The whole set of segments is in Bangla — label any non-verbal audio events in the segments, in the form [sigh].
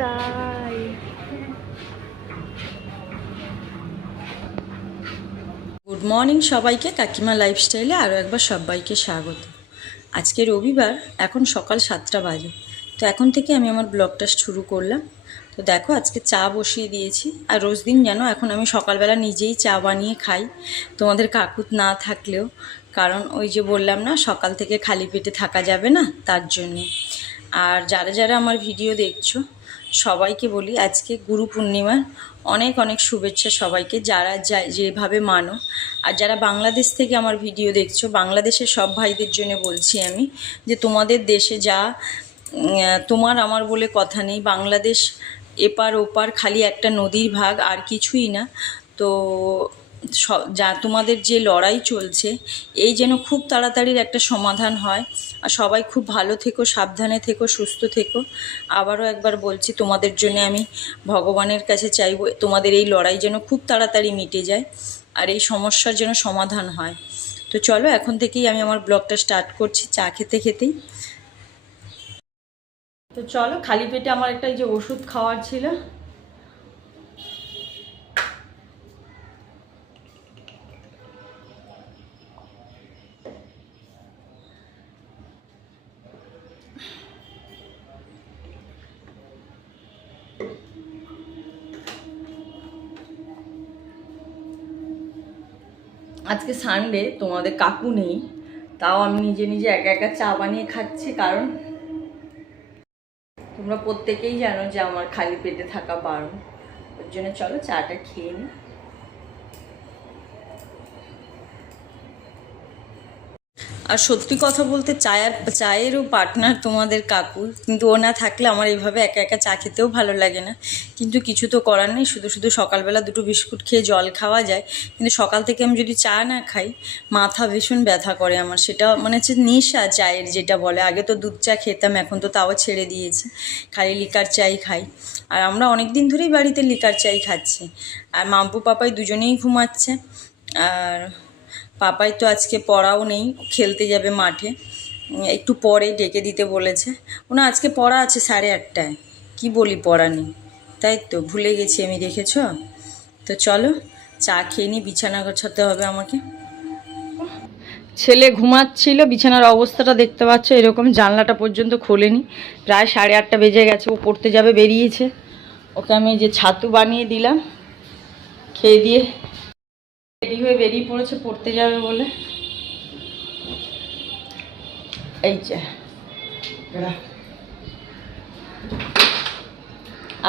তাই। গুড মর্নিং সবাইকে, কাকিমা লাইফস্টাইলে আরও একবার সবাইকে স্বাগত। আজকে রবিবার, এখন সকাল সাতটা বাজে। তো এখন থেকে আমি আমার ব্লগটা শুরু করলাম। তো দেখো, আজকে চা বসিয়ে দিয়েছি। আর রোজ দিন জানো, এখন আমি সকালবেলা নিজেই চা বানিয়ে খাই। তোমাদের কাকুত না থাকলেও, কারণ ওই যে বললাম না, সকাল থেকে খালি পেটে থাকা যাবে না, তার জন্যে। আর যারা যারা আমার ভিডিও দেখছ সবাইকে বলি, আজকে গুরু পূর্ণিমার অনেক অনেক শুভেচ্ছা সবাইকে, যারা যেভাবে মানো। আর যারা বাংলাদেশ থেকে আমার ভিডিও দেখছ, বাংলাদেশের সব ভাইদের জন্য বলছি আমি যে তোমাদের দেশে যা তোমার আমার বলে কথা নেই, বাংলাদেশ এপার ওপার খালি একটা নদীর ভাগ আর কিছুই না। তো যা তোমাদের যে লড়াই চলছে, এই যেন খুব তাড়াতাড়ির একটা সমাধান হয়। আর সবাই খুব ভালো থেকো, সাবধানে থেকো, সুস্থ থেকো। আবারও একবার বলছি, তোমাদের জন্য আমি ভগবানের কাছে চাইব, তোমাদের এই লড়াই যেন খুব তাড়াতাড়ি মিটে যায় আর এই সমস্যার যেন সমাধান হয়। তো চলো, এখন থেকেই আমি আমার ব্লগটা স্টার্ট করছি, চা খেতে খেতেই। তো চলো, খালি পেটে আমার একটা এই যে ওষুধ খাওয়ার ছিল আজকে সানডে তোমাদের কাকু নেই, তাও আমি নিজে নিজে একা একা চা বানিয়ে খাচ্ছি, কারণ তোমরা প্রত্যেকেই জানো যে আমার খালি পেটে থাকা বারণ। ওর জন্য চলো চাটা খেয়ে নিই আর সত্যি কথা বলতে চায়ের, চায়েরও পার্টনার তোমাদের কাকু। কিন্তু ও না থাকলে আমার এইভাবে একা একা চা খেতেও ভালো লাগে না। কিন্তু কিছু তো করার নেই, শুধু শুধু সকালবেলা দুটো বিস্কুট খেয়ে জল খাওয়া যায়। কিন্তু সকাল থেকে আমি যদি চা না খাই, মাথা ভীষণ ব্যথা করে আমার। সেটা মানে হচ্ছে নেশা চায়ের যেটা বলে। আগে তো দুধ চা খেতাম, এখন তো তাও ছেড়ে দিয়েছি। খালি লিকার চাই খাই। আর আমরা অনেক দিন ধরেই বাড়িতে লিকার চাই খাচ্ছি। আর মাম্পু পাপাই দুজনেই ঘুমাচ্ছে। আর পাপাই তো আজকে পড়াও নেই খেলতে যাবে মাঠে। একটু পরে ডেকে দিতে বলেছে। ওনা আজকে পড়া আছে সাড়ে আটটায়। কি বলি পড়া নেই? তাই তো, ভুলে গেছি আমি, দেখেছ? তো চলো, চা খেয়ে নিই, বিছানা গোছাতে হবে আমাকে। ছেলে ঘুমাচ্ছিল, বিছানার অবস্থাটা দেখতে পাচ্ছ, এরকম জানলাটা পর্যন্ত খোলেনি। প্রায় সাড়ে আটটা বেজে গেছে, ও পড়তে যাবে, বেরিয়েছে। ওকে আমি যে ছাতু বানিয়ে দিলাম, খেয়ে দিয়ে রেডি হয়ে বেরিয়ে পড়েছে, পড়তে যাবে বলে। এই যে।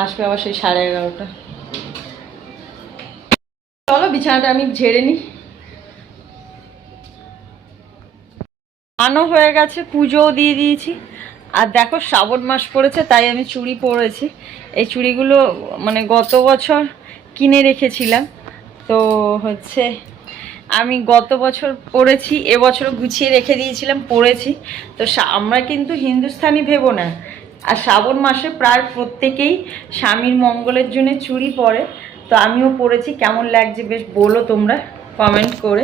আসবে আবার সেই সাড়ে এগারোটা। চলো, বিছানাটা আমি ঝেড়ে নিই। আনো হয়ে গেছে, পুজোও দিয়ে দিয়েছি। আর দেখো, শ্রাবণ মাস পড়েছে, তাই আমি চুড়ি পরেছি। এই চুড়িগুলো মানে গত বছর কিনে রেখেছিলাম। তো হচ্ছে আমি গত বছর পড়েছি এবছরও গুছিয়ে রেখে দিয়েছিলাম, পড়েছি। তো আমরা কিন্তু হিন্দুস্তানি ভেবো না। আর শ্রাবণ মাসে প্রায় প্রত্যেকেই স্বামীর মঙ্গলের জন্য চুড়ি পরে। তো আমিও পরেছি কেমন লাগছে বেশ বলো তোমরা কমেন্ট করে।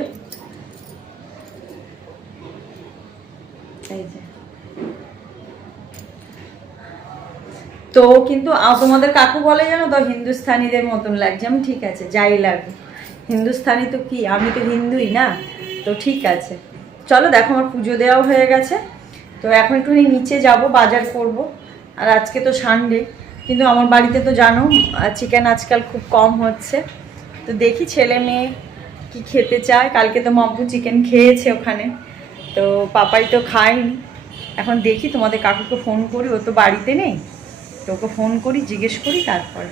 তো কিন্তু তোমাদের কাকু বলে জানো তো হিন্দুস্তানিদের মতন লাগছে। আমি ঠিক আছে, যাই লাগবে। হিন্দুস্তানি তো কি? আমি তো হিন্দুই না? তো ঠিক আছে। চলো দেখো, আমার পুজো দেওয়াও হয়ে গেছে। তো এখন একটুখানি নিচে যাব, বাজার করব। আর আজকে তো সানডে কিন্তু আমার বাড়িতে তো জানো চিকেন আজকাল খুব কম হচ্ছে। তো দেখি ছেলে মেয়ে কি খেতে চায়। কালকে তো মাম্পু চিকেন খেয়েছে ওখানে। তো পাপাই তো খায়নি। এখন দেখি তোমাদের কাকুকে ফোন করি, ও তো বাড়িতে নেই। তো ওকে ফোন করি, জিজ্ঞেস করি তারপরে।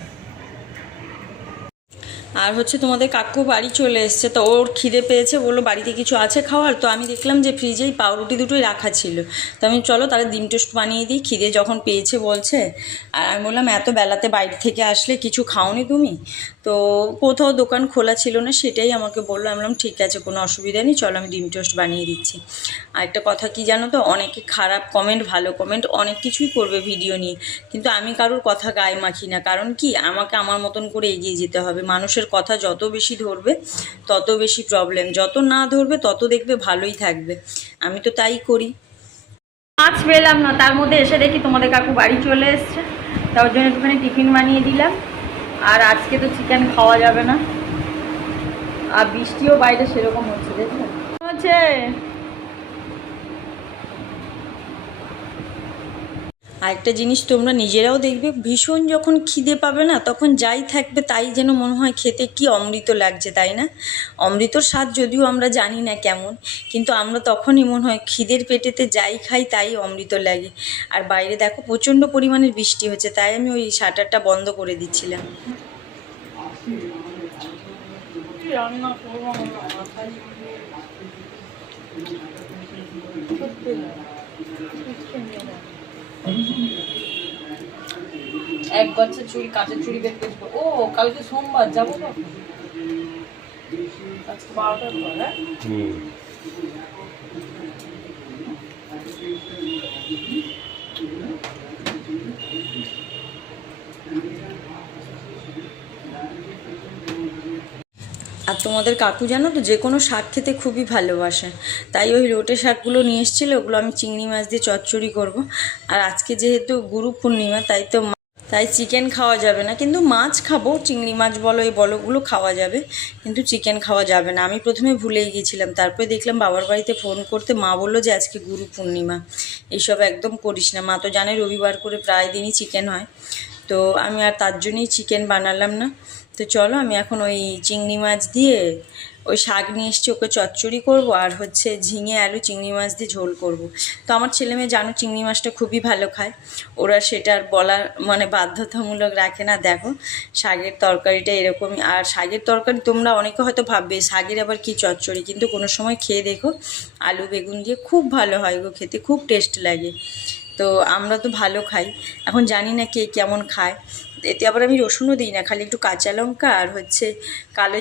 আর হচ্ছে তোমাদের কাকু বাড়ি চলে এসছে, তো ওর খিদে পেয়েছে, বলল বাড়িতে কিছু আছে খাওয়ার, তো আমি দেখলাম যে ফ্রিজেই পাউরুটি দুটোই রাখা ছিল। তো আমি চলো তাহলে ডিম টোস্ট বানিয়ে দিই, খিদে যখন পেয়েছে বলছে। আর আমি বললাম, এত বেলাতে বাইরে থেকে আসলে কিছু খাওনি তুমি? তো কোথাও দোকান খোলা ছিল না, সেটাই আমাকে বলল। আমি বললাম, ঠিক আছে, কোনো অসুবিধা নেই, চলো আমি ডিম টোস্ট বানিয়ে দিচ্ছি। আর একটা কথা কি জানো তো, অনেকে খারাপ কমেন্ট ভালো কমেন্ট অনেক কিছুই করবে ভিডিও নিয়ে। কিন্তু আমি কারোর কথা গায়ে মাখি না। কারণ কি? আমাকে আমার মতন করে এগিয়ে যেতে হবে। মানুষের কথা যত বেশি ধরবে, তত বেশি প্রবলেম যত না ধরবে, তত দেখবে ভালোই থাকবে। আমি তো তাই করি। মাছ পেলাম না, তার মধ্যে এসে দেখি তোমাদের কাকু বাড়ি চলে এসছে। তার জন্য একটুখানি টিফিন বানিয়ে দিলাম। আর আজকে তো চিকেন খাওয়া যাবে না। আর বৃষ্টিও বাইরে সেরকম হচ্ছে দেখুন হচ্ছে আরেকটা জিনিস তোমরা নিজেরাও দেখবে, ভীষণ যখন খিদে পাবে না, তখন যাই থাকবে তাই যেন মনে হয় খেতে কি অমৃত লাগছে, তাই না? অমৃতর স্বাদ যদিও আমরা জানি না কেমন, কিন্তু আমরা তখনই মনে হয় খিদের পেটেতে যাই খাই তাই অমৃত লাগে। আর বাইরে দেখো প্রচণ্ড পরিমাণের বৃষ্টি হচ্ছে, তাই আমি ওই শাটারটা বন্ধ করে দিচ্ছিলাম। রান্না করব এক বছর চুরি, কাঁচের চুরি বের করব ও, কালকে সোমবার, যাব কখন? আজকে বারোটার পর হ্যাঁ? আর তোমাদের কাকু জানো তো, যে কোনো শাক খেতে খুবই ভালোবাসে। তাই ওই লোটে শাকগুলো নিয়ে এসেছিল, ওগুলো আমি চিংড়ি মাছ দিয়ে চচ্চড়ি করব। আর আজকে যেহেতু গুরু পূর্ণিমা, তাই তো তাই চিকেন খাওয়া যাবে না। কিন্তু মাছ খাব, চিংড়ি মাছ বলো, এই বলো ওগুলো খাওয়া যাবে। কিন্তু চিকেন খাওয়া যাবে না। আমি প্রথমে ভুলেই গেছিলাম। তারপরে দেখলাম বাবার বাড়িতে ফোন করতে মা বলল যে, আজকে গুরু পূর্ণিমা। এইসব একদম করিস না। মা তো জানে রবিবার করে প্রায় দিনই চিকেন হয়। তো আমি আর তার জন্যই চিকেন বানালাম না। তো চলো আমি এখন ওই চিংড়ি মাছ দিয়ে ওই শাক নিয়ে এসছি, ওকে চচ্চড়ি করব আর হচ্ছে ঝিঙে, আলু, চিংড়ি মাছ দিয়ে ঝোল করব। তো আমার ছেলে মেয়ে জানো চিংড়ি মাছটা খুবই ভালো খায়। ওরা সেটার বলার মানে বাধ্যতামূলক রাখে না, দেখো। শাগের তরকারিটা এরকমই। আর শাগের তরকারি তোমরা অনেকে হয়তো ভাববে শাগের আবার কি চচ্চড়ি? কিন্তু কোনো সময় খেয়ে দেখো, আলু, বেগুন দিয়ে খুব ভালো হয় গো খেতে, খুব টেস্ট লাগে। তো আমরা তো ভালো খাই। এখন জানি না কে কেমন খায়। এতে আবার আমি রসুনও দিই না, খালি একটু কাঁচা লঙ্কা আর হচ্ছে কালো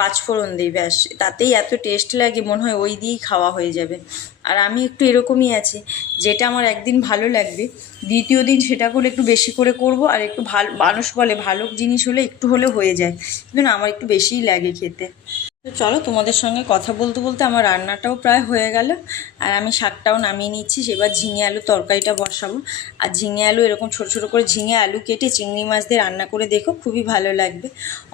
পাঁচফোড়ন দিই, ব্যাস। তাতেই এত টেস্ট লাগে, মনে হয় ওই দিয়েই খাওয়া হয়ে যাবে। আর আমি একটু এরকমই আছি, যেটা আমার একদিন ভালো লাগবে, দ্বিতীয় দিন সেটা করে একটু বেশি করে করব, আর একটু ভালো, মানুষ বলে ভালো জিনিস হলে একটু হলে হয়ে যায়। কিন্তু না, আমার একটু বেশিই লাগে খেতে। তো চলো তোমাদের সঙ্গে কথা বলতে বলতে আমার রান্নাটাও প্রায় হয়ে গেল। আর আমি শাকটাও নামিয়ে নিচ্ছি, সেবার ঝিঙে আলু তরকারিটা বসাবো। আর ঝিঙে আলু এরকম ছোটো ছোটো করে ঝিঙে আলু কেটে চিংড়ি মাছ দিয়ে রান্না করে দেখো, খুবই ভালো লাগবে।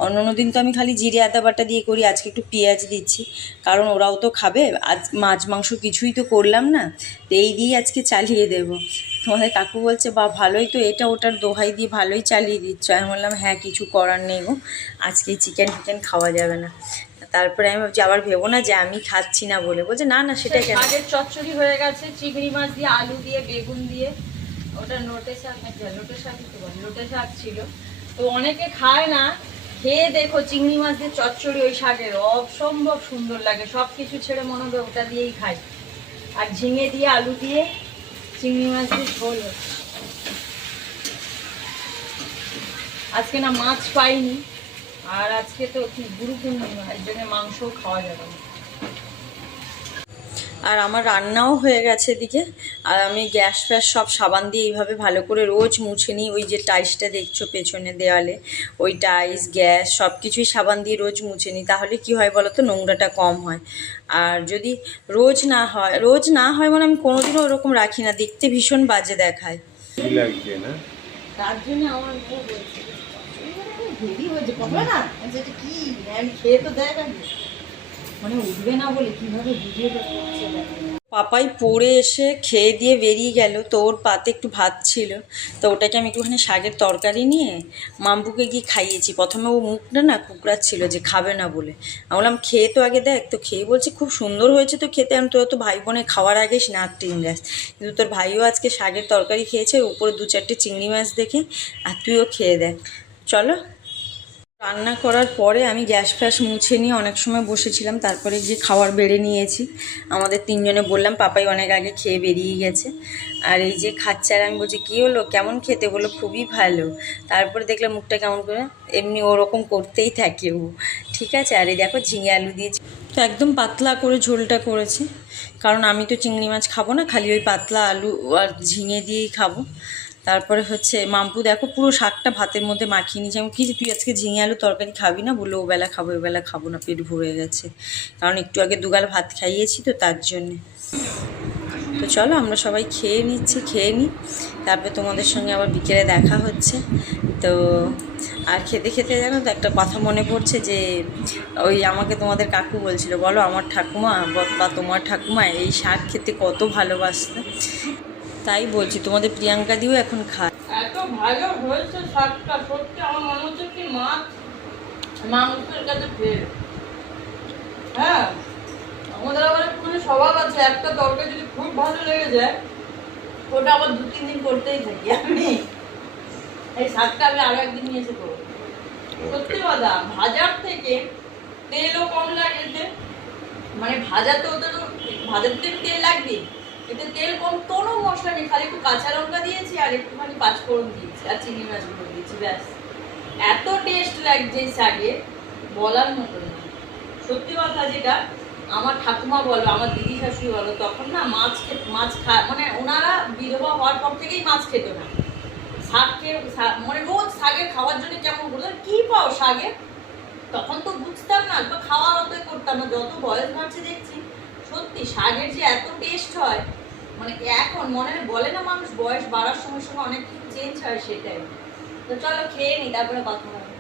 অন্য অন্য দিন তো আমি খালি জিরে, আদা, বাটা দিয়ে করি, আজকে একটু পেঁয়াজ দিচ্ছি। কারণ ওরাও তো খাবে, আজ মাছ, মাংস কিছুই তো করলাম না, তো এই দিয়েই আজকে চালিয়ে দেবো। তোমাদের কাকু বলছে বা ভালোই তো এটা, ওটার দোহাই দিয়ে ভালোই চালিয়ে দিচ্ছ। আমি বললাম হ্যাঁ কিছু করার নেই গো, আজকে চিকেন ফিকেন খাওয়া যাবে না। তারপরে আমি ভাবছি আবার ভেবো না যে আমি খাচ্ছি না বলে। বলছে না না সেটা কেন? শাকের চচ্চড়ি হয়ে গেছে চিংড়ি মাছ দিয়ে আলু দিয়ে বেগুন দিয়ে। ওটা নোটে শাক লোটে শাক লোটে শাক ছিল। তো অনেকে খায় না। খেয়ে দেখো চিংড়ি মাছ দিয়ে চচ্চড়ি ওই শাকের অসম্ভব সুন্দর লাগে। সব কিছু ছেড়ে মনে হবে ওটা দিয়েই খাই। আর ঝিঙে দিয়ে আলু দিয়ে চিংড়ি মাছ দিয়ে ঝোল আজকে না মাছ পাইনি। আর আজকে তো কি গুরু পূর্ণিমা এর জন্য মাংসও খাওয়া যাবে না। আর আমার রান্নাও হয়ে গেছে এদিকে। আর আমি গ্যাস ফ্যাস সব সাবান দিয়ে এইভাবে ভালো করে রোজ মুছে নিই। ওই যে টাইসটা দেখছ পেছনে দেওয়ালে ওই টাইস গ্যাস সব কিছুই সাবান দিয়ে রোজ মুছে নিই। তাহলে কি হয় বলো তো? নোংরাটা কম হয়। আর যদি রোজ না হয় রোজ না হয় মানে আমি কোনোদিনও ওরকম রাখি না। দেখতে ভীষণ বাজে দেখায়। তার জন্য আমার হয়েছে। কবে না কি আমি খেয়ে তো মানে উঠবে না বলে পাপাই পড়ে এসে খেয়ে দিয়ে বেরিয়ে গেল। তো ওর পাতে একটু ভাত ছিল। তো ওটাকে আমি একটুখানি শাকের তরকারি নিয়ে মাম্বুকে গিয়ে খাইয়েছি। প্রথমে ও মুখটা না কুকড়াচ্ছিল যে খাবে না বলে। আমি বললাম, খেয়ে তো আগে দেখ। তো খেয়ে বলছে, খুব সুন্দর হয়েছে তো খেতে। আমি তোর তো ভাই বোনে খাওয়ার আগে স্নাক টিংরাস কিন্তু তোর ভাইও আজকে শাকের তরকারি খেয়েছে। উপরে দু চারটে চিংড়ি মাছ দেখে, আর তুইও খেয়ে দেখ। চলো রান্না করার পরে আমি গ্যাস ফ্যাস মুছে নিয়ে অনেক সময় বসেছিলাম, তারপরে গিয়ে খাবার বেড়ে নিয়েছি। আমাদের তিনজনে বললাম, পাপাই অনেক আগে খেয়ে বেরিয়ে গেছে। আর এই যে খাচ্ছে আর আমি বলছি, কী হলো? কেমন খেতে? বলো খুবই ভালো। তারপরে দেখলাম মুখটা কেমন করে এমনি ওরকম করতেই থাকে ও। ঠিক আছে? আর এই দেখো ঝিঙে আলু দিয়েছি। তো একদম পাতলা করে ঝোলটা করেছি। কারণ আমি তো চিংড়ি মাছ খাব না, খালি ওই পাতলা আলু আর ঝিঙে দিয়েই খাব। তারপরে হচ্ছে, মাম্পু দেখো পুরো শাকটা ভাতের মধ্যে মাখিয়ে নিয়েছে। আমি কি তুই আজকে ঝিঙে আলু তরকারি খাবি না? বলে ও বেলা খাব বেলা খাব না, পেট ভরে গেছে। কারণ একটু আগে দুগাল ভাত খাইয়েছি তো তার জন্যে। তো চলো, আমরা সবাই খেয়ে নিচ্ছি, খেয়ে নিই। তারপরে তোমাদের সঙ্গে আবার বিকেলে দেখা হচ্ছে। তো আর খেতে খেতে জানো তো একটা কথা মনে পড়ছে যে, ওই আমাকে তোমাদের কাকু বলছিল, বলো আমার ঠাকুমা বা তোমার ঠাকুমা এই শাক খেতে কত ভালোবাসতো। তাই বলছি তোমাদের প্রিয়াঙ্কা দিও এখন খায়। এত ভালো হয়েছে শাকটা সত্যি আমার মনে হচ্ছে কি মাছ মাংসের কাছে ফের। হ্যাঁ আমাদের আবার একটুখানি স্বভাব আছে একটা তরকারি যদি খুব ভালো লেগে যায় ওটা আবার দু তিন দিন করতেই থাকি আমি। এই শাকটা আমি আরও একদিন নিয়ে এসে করব। সত্যি কথা ভাজার থেকে তেলও কম লাগে এতে। মানে ভাজাতে ওদের তো ভাজার থেকে তেল লাগবে এতে তেল কম কোনো মশলা নেই, খালি একটু কাঁচা লঙ্কা দিয়েছি আর একটুখানি পাঁচফোড়ন দিয়েছি আর চিনি মাছগুলো দিয়েছি, ব্যাস। এত টেস্ট লাগছে এই শাকে, বলার মতো না সত্যি কথা যেটা, আমার ঠাকুমা বলো, আমার দিদি শাশুড়ি বলো, তখন না মাছ মাছ খা মানে ওনারা বিধবা হওয়ার পর থেকেই মাছ খেত না। শাক খেয়ে মানে রোজ শাকের খাওয়ার জন্য কেমন বলতো, কী পাও শাকে? তখন তো বুঝতাম না, তো খাওয়া অতই করতাম না, যত বয়স বাড়ছে দেখছি। সত্যি শাকের যে এত টেস্ট হয় মানে এখন মনে বলে না মানুষ বয়স বাড়ার সঙ্গে সঙ্গে অনেক কিছু চেঞ্জ হয় সেটাই। তো চলো খেয়ে নি, তারপরে কথা হবে।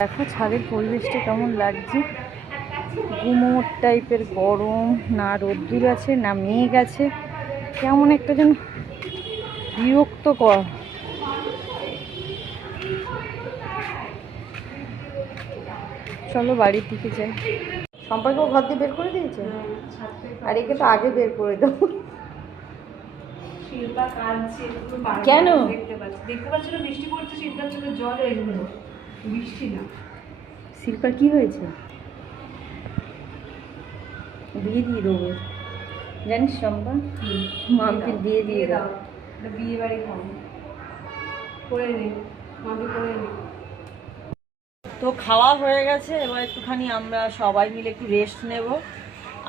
দেখো ছাদের পরিবেশটা কেমন লাগছে? গুমোট টাইপের গরম, না রোদ্দুর আছে, না মেঘ আছে, কেমন একটা যেন বিরক্ত কর চলো বাড়ির দিকে যাই। সম্পর্কে ও ঘর দিয়ে বের করে দিয়েছে? আর একে তো আগে বের করে দেবো। শিল্পা কাঁদছে কেন? দেখতে পাচ্ছি। দেখতে পাচ্ছি না বৃষ্টি পড়ছে শিল্পার চোখে জল এগুলো বৃষ্টি না। শিল্পার কি হয়েছে? বিয়ে দিয়ে দেবো। জানিস সম্পা মাম্পির বিয়ে দিয়ে দাও। বিয়ে বাড়ি করে নে। মাকে করে নে। তো খাওয়া হয়ে গেছে, এবার একটুখানি আমরা সবাই মিলে একটু রেস্ট নেব।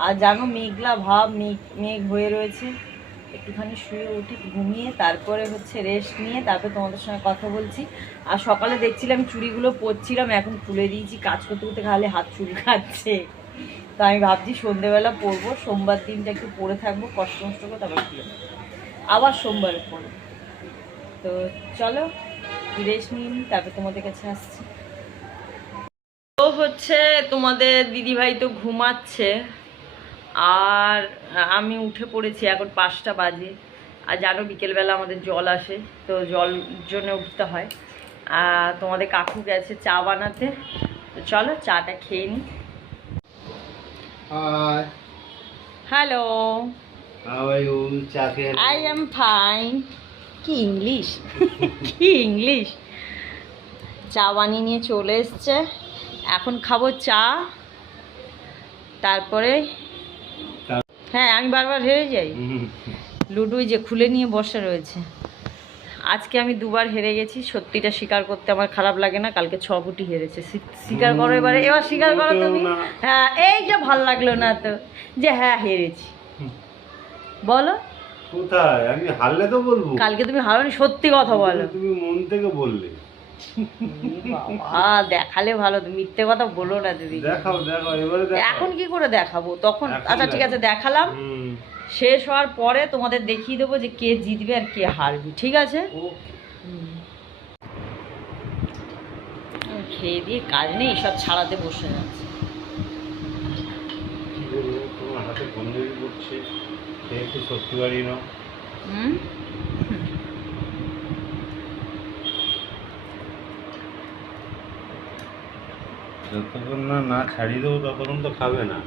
আর জানো মেঘলা ভাব, মেঘ মেঘ হয়ে রয়েছে। একটুখানি শুয়ে উঠে, ঘুমিয়ে তারপরে হচ্ছে রেস্ট নিয়ে তারপরে তোমাদের সঙ্গে কথা বলছি। আর সকালে দেখছিলাম চুড়িগুলো পরছিলাম, এখন খুলে দিয়েছি। কাজ করতে করতে খালি হাত চুল খাচ্ছে তো আমি ভাবছি সন্ধেবেলা পরবো, সোমবার দিনটা একটু পরে থাকব, কষ্ট কষ্ট করে তারপর খুলে আবার সোমবারে পরবো। তো চলো রেস্ট নিয়ে নিই, তারপর তোমাদের কাছে আসছি। হচ্ছে তোমাদের দিদিভাই তো ঘুমাচ্ছে। আর আমি উঠে পড়েছি এখন পাঁচটা বাজে। আর জানো বিকেলবেলা আমাদের জল আসে তো জল জন্য উঠতে হয়। আর তোমাদের কাকু গেছে চা বানাতে। তো চলো চাটা খেয়ে নি. হ্যালো আই এম ফাইন কি ইংলিশ? [laughs] কি ইংলিশ? চা বানিয়ে নিয়ে চলে এসছে। এখন খাব চা তারপরে হ্যাঁ আমি বারবার হেরে যাই। লুডুই যে খুলে নিয়ে বসে রয়েছে। আজকে আমি দুবার হেরে গেছি সত্যিটা স্বীকার করতে আমার খারাপ লাগে না কালকে ছ গুটি হেরেছে। স্বী- স্বীকার করো এবারে। এবার স্বীকার করো তুমি? হ্যাঁ এইটা ভালো লাগল না তো যে হ্যাঁ হেরেছি। বলো। কোথায়? আমি হারলে তো বলব। কালকে তুমি হারনি সত্যি কথা বলো। তুমি মন থেকে বললে। বাবা। দেখালে ভালো মিথ্যে কথা বলো না তুমি। দেখাও দেখাও এবারে এখন কি করে দেখাবো? তখন আচ্ছা ঠিক আছে দেখালাম। শেষ হওয়ার পরে তোমাদের দেখিয়ে দেবো যে কে জিতবে আর কে হারবে ঠিক আছে? খেয়ে দিয়ে কাজ নেই সব ছাড়াতে বসে যাচ্ছে। হাতে বন্ধুরি করছে। সত্যি বাড়ি হুম? যতক্ষণ না না ছাড়িয়ে দেবো ততক্ষণ তো খাবে না?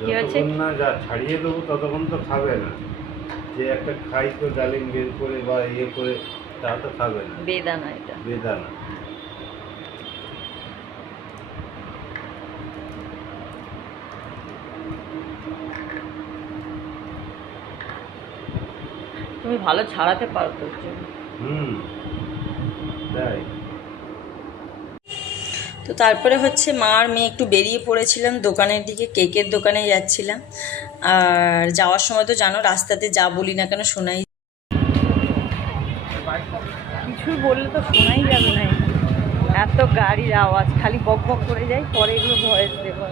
যতক্ষণ না যা ছাড়িয়ে দেবো ততক্ষণ তো খাবে না। যে একটা খাই তো ডালিম বের করে বা ইয়ে করে তা তো খাবে না। বেদানা এটা। বেদানা তুমি ভালো ছাড়াতে পারো তোর জন্য। হুম তাই। তো তারপরে হচ্ছে মা আর মেয়ে একটু বেরিয়ে পড়েছিলাম, দোকানের দিকে, কেকের দোকানে যাচ্ছিলাম। আর যাওয়ার সময় তো জানো রাস্তাতে যা বলি না কেন শোনাই কিছু বললে তো শোনাই যাবে না। এত গাড়ির আওয়াজ, খালি বক বক করে যায়, পরে এগুলো ভয়েস দেবো।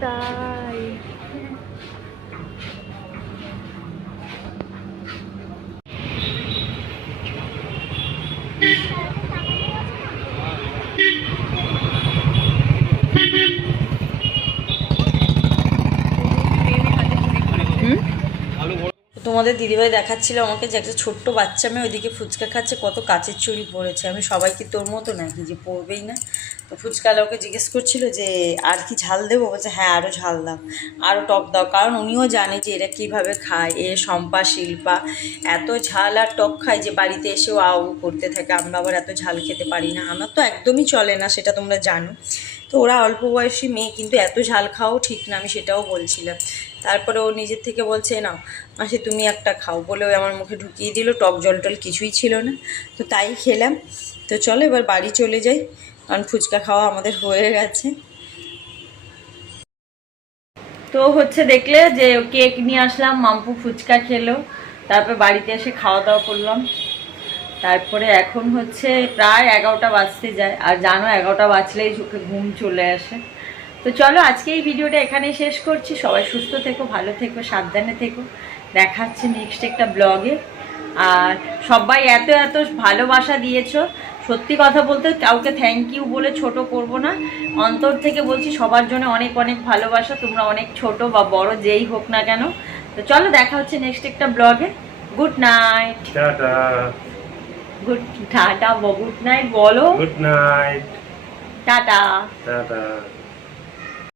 তাই তাই তোমাদের দিদিভাই দেখাচ্ছিল আমাকে যে একটা ছোট্ট বাচ্চা মেয়ে ওইদিকে ফুচকা খাচ্ছে, কত কাচের চুড়ি পড়েছে আমি সবাইকে তোর মতো নাকি যে পড়বেই না? তো ফুচকালা ওকে জিজ্ঞেস করছিল যে, আর কি ঝাল দেবো? বলছে হ্যাঁ আরও ঝাল দাও আরও টক দাও। কারণ উনিও জানে যে এরা কীভাবে খায়, এ শম্পা, শিল্পা, এত ঝাল আর টক খায় যে বাড়িতে এসেও আউ করতে থাকে, আমরা আবার এত ঝাল খেতে পারি না। আমার তো একদমই চলে না, সেটা তোমরা জানো। তো ওরা অল্প বয়সী মেয়ে, কিন্তু এত ঝাল খাওয়াও ঠিক না, আমি সেটাও বলছিলাম। তারপরে ও নিজের থেকে বলছে না মাসি তুমি একটা খাও। বলে ওই আমার মুখে ঢুকিয়ে দিল, টক জল টল কিছুই ছিল না। তো তাই খেলাম। তো চলো এবার বাড়ি চলে যাই, কারণ ফুচকা খাওয়া আমাদের হয়ে গেছে। তো হচ্ছে দেখলে যে কেক নিয়ে আসলাম, মাম্পু ফুচকা খেলো, তারপর বাড়িতে এসে খাওয়া দাওয়া করলাম। তারপরে এখন হচ্ছে প্রায় এগারোটা বাজতে যায়, আর জানো এগারোটা বাজলেই চোখে ঘুম চলে আসে। তো চলো আজকে এই ভিডিওটা এখানেই শেষ করছি। সবাই সুস্থ থেকো ভালো থেকো সাবধানে থেকো। দেখা হচ্ছে নেক্সট একটা ব্লগে। আর সবাই এত এত ভালোবাসা দিয়েছ। সত্যি কথা বলতে কাউকে থ্যাংক ইউ বলে ছোট করব না। অন্তর থেকে বলছি সবার জন্য অনেক অনেক ভালোবাসা। তোমরা অনেক ছোট বা বড় যেই হোক না কেন। তো চলো দেখা হচ্ছে নেক্সট একটা ব্লগে। Good night good tata good night বলো। Good night tata. টাটা।